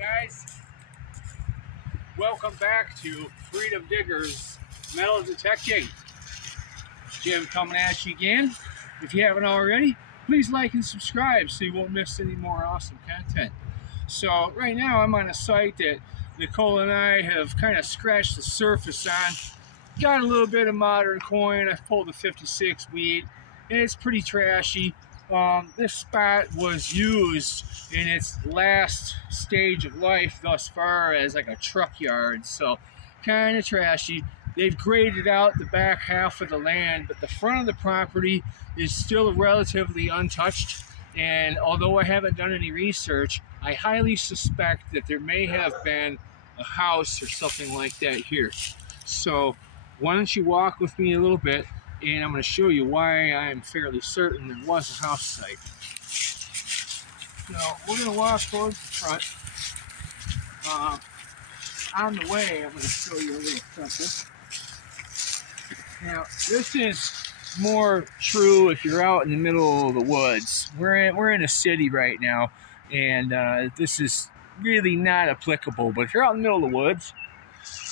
guys, welcome back to Freedom Diggers Metal Detecting. Jim coming at you again. If you haven't already, please like and subscribe so you won't miss any more awesome content. So right now I'm on a site that Nicole and I have kind of scratched the surface on. Got a little bit of modern coin. I pulled a 56 wheat and it's pretty trashy. This spot was used in its last stage of life thus far as like a truck yard, so kind of trashy. They've graded out the back half of the land, but the front of the property is still relatively untouched, and although I haven't done any research, I highly suspect that there may have been a house or something like that here. So why don't you walk with me a little bit, and I'm going to show you why I am fairly certain there was a house site. So we're going to walk towards the front. On the way, I'm going to show you a little something. Now, this is more true if you're out in the middle of the woods. We're in a city right now, and this is really not applicable. But if you're out in the middle of the woods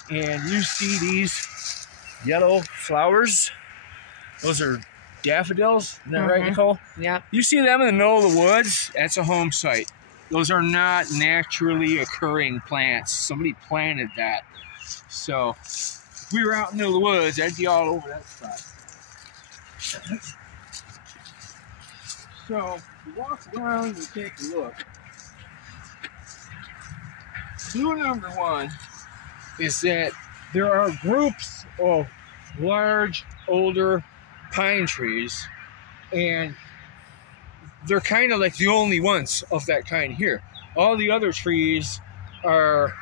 and you see these yellow flowers, those are daffodils, isn't that right, Nicole? Yeah. You see them in the middle of the woods, that's a home site. Those are not naturally occurring plants. Somebody planted that. So, if we were out in the middle of the woods, I'd be all over that spot. So, walk around and take a look. Clue number one is that there are groups of large, older pine trees, and they're kind of like the only ones of that kind here. All the other trees are,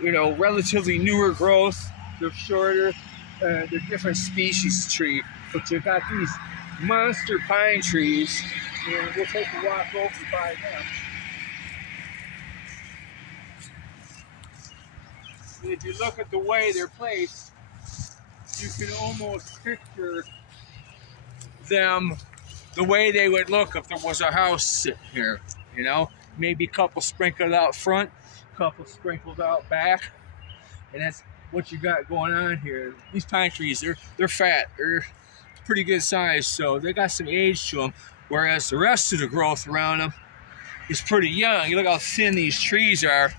you know, relatively newer growth. They're shorter. They're different species of tree, but you've got these monster pine trees, and we'll take a walk over by them. And if you look at the way they're placed, you can almost picture them the way they would look if there was a house sitting here, you know? Maybe a couple sprinkled out front, a couple sprinkled out back, and that's what you got going on here. These pine trees, they're fat, they're pretty good size, so they got some age to them, whereas the rest of the growth around them is pretty young. You look how thin these trees are,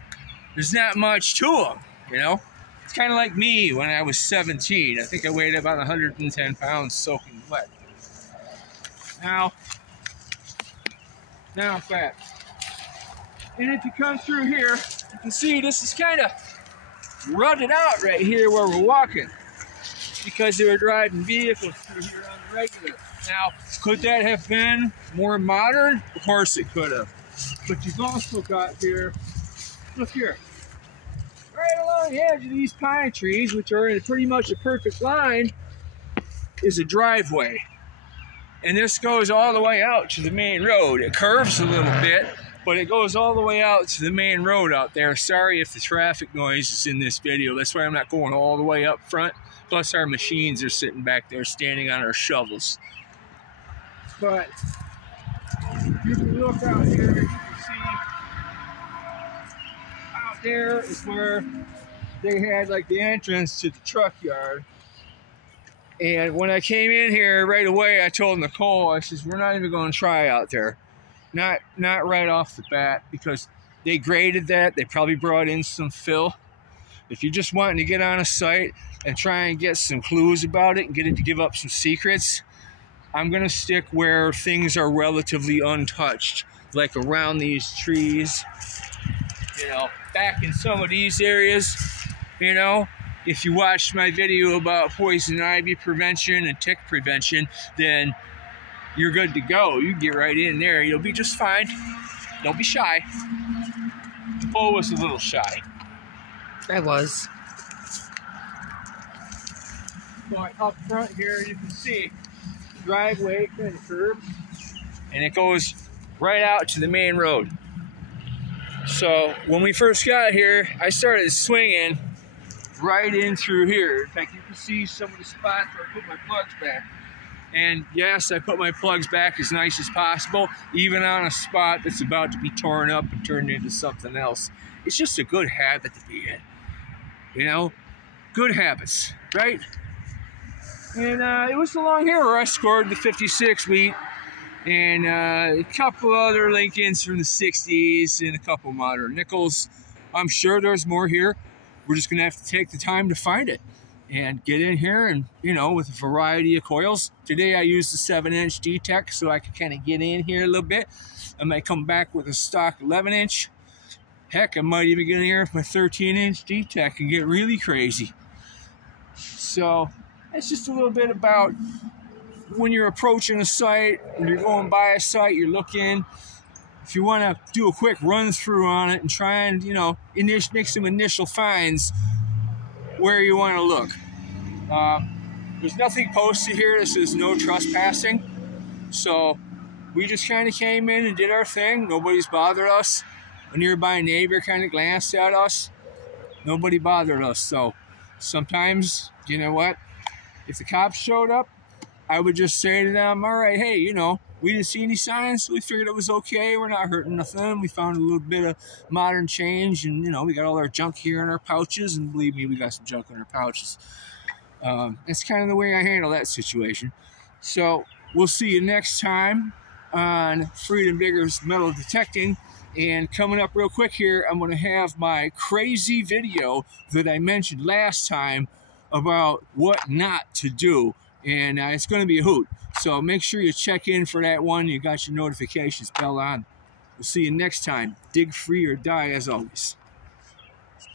there's not much to them, you know? It's kind of like me when I was 17. I think I weighed about 110 pounds soaking wet. Now I'm fat. And if you come through here, you can see this is kind of rutted out right here where we're walking, because they were driving vehicles through here on the regular. Now, could that have been more modern? Of course it could have. But you've also got here, look here, right along the edge of these pine trees, which are in pretty much a perfect line, is a driveway. And this goes all the way out to the main road. It curves a little bit, but it goes all the way out to the main road out there. Sorry if the traffic noise is in this video. That's why I'm not going all the way up front. Plus our machines are sitting back there standing on our shovels. But you can look out here and you can see out there is where they had like the entrance to the truck yard. And when I came in here right away, I told Nicole, I says, we're not even going to try out there. Not right off the bat, because they graded that. They probably brought in some fill. If you're just wanting to get on a site and try and get some clues about it and get it to give up some secrets, I'm going to stick where things are relatively untouched, like around these trees, you know, back in some of these areas, you know. If you watched my video about poison ivy prevention and tick prevention, then you're good to go. You get right in there. You'll be just fine. Don't be shy. Bo was a little shy. I was. But up front here, you can see the driveway kind of curves, and it goes right out to the main road. So when we first got here, I started swinging right in through here. In fact, you can see some of the spots where I put my plugs back. And yes, I put my plugs back as nice as possible, even on a spot that's about to be torn up and turned into something else. It's just a good habit to be in. You know, good habits, right? And it was along here where I scored the 56 wheat and a couple other Lincolns from the 60s and a couple modern nickels. I'm sure there's more here. We're just gonna have to take the time to find it and get in here and, you know, with a variety of coils. Today I used the 7-inch D-Tech so I could kind of get in here a little bit. I might come back with a stock 11-inch. Heck, I might even get in here with my 13-inch D-Tech and get really crazy. So that's just a little bit about when you're approaching a site, when you're going by a site, you're looking. If you want to do a quick run through on it and try and, you know, make some initial finds where you want to look. There's nothing posted here that says no trespassing. So we just kind of came in and did our thing. Nobody's bothered us. A nearby neighbor kind of glanced at us. Nobody bothered us. So sometimes, you know what? If the cops showed up, I would just say to them, all right, hey, you know, we didn't see any signs, so we figured it was okay. We're not hurting nothing. We found a little bit of modern change, and, you know, we got all our junk here in our pouches, and believe me, we got some junk in our pouches. That's kind of the way I handle that situation. So we'll see you next time on Freedom Diggers Metal Detecting. And coming up real quick here, I'm going to have my crazy video that I mentioned last time about what not to do. And it's going to be a hoot. So make sure you check in for that one. You got your notifications bell on. We'll see you next time. Dig free or die as always.